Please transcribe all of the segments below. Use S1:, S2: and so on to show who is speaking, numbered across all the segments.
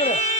S1: করে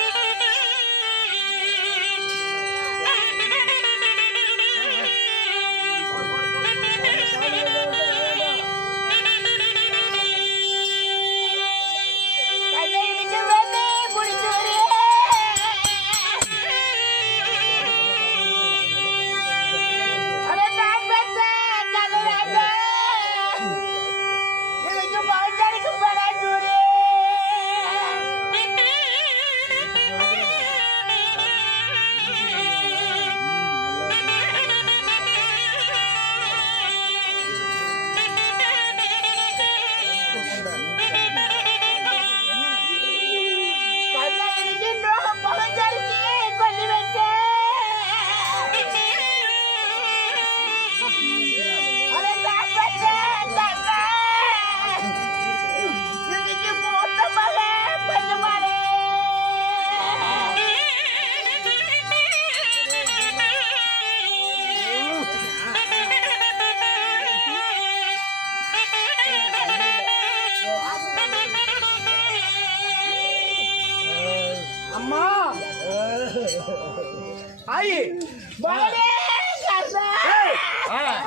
S1: ஆயி.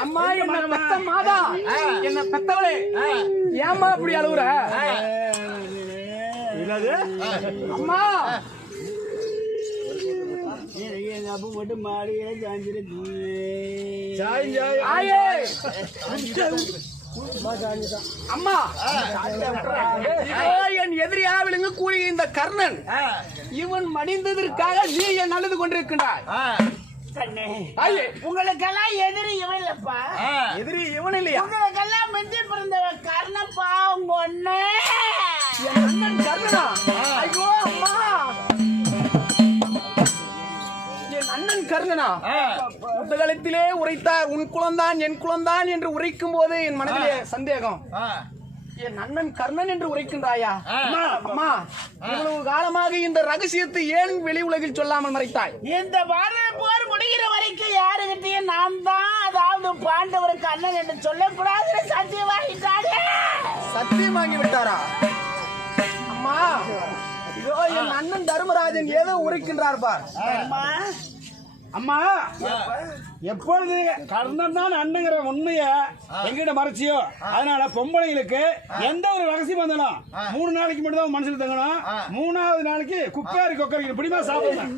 S1: அம்மா என்ன பெத்த மாதா. என்ன பெத்தவளே. ஏம்மா இப்படி அழுகுற அம்மா. ஆயே. அம்மா. இதோ என் எதிரியா விழுங்கு கூடிய இந்த கர்ணன் இவன் மடிந்ததற்காக நீ என் அழுது ஆயே
S2: உங்களுக்கெல்லாம் எதிரி இவன் இல்லப்பா.
S1: எதிரி இவன் இல்லையா?
S2: உங்களுக்கெல்லாம் மிஞ்சி பிறந்தவன் கர்ணப்பா உங்க ஒண்ணு
S1: என் அண்ணன் கர்ணனா ஐயோ அம்மா. என் அண்ணன் கர்ணனா? புத்தகத்திலே உரைத்தார் உன் குலம்தான் என் குலம்தான் என்று உரைக்கும் போது என் மனதிலே சந்தேகம். என் அண்ணன் கர்ணன் என்று உரைக்கின்றாயா? அம்மா அம்மா இவ்வளவு காலமாக இந்த ரகசியத்தை ஏன் வெளி உலகில் சொல்லாமல் மறைத்தாய்?
S2: இந்த பாரத போர் முடிகிற வரைக்கும் யாருகிட்டயும் நான் தான் அதாவது பாண்டவருக்கு அண்ணன் என்று சொல்லக்கூடாதுன்னு சத்தியம் வாங்கிட்டாங்க
S1: சத்தியம் வாங்கி விட்டாரா அம்மா இதோ என் அண்ணன் தர்மராஜன் ஏதோ உரைக்கின்றார் பார்.
S2: அம்மா
S3: எப்பொழுது கர்ணன் தான் அண்ணங்கிற உண்மைய எங்கிட்ட மறைச்சியோ அதனால பொம்பளைங்களுக்கு எந்த ஒரு ரகசியம் வந்தாலும் மூணு நாளைக்கு மட்டும் தான் மனசுல தங்கணும். மூணாவது நாளைக்கு குப்பையாரி கொக்கரிக்கு இப்படிதான் சாப்பிடணும்.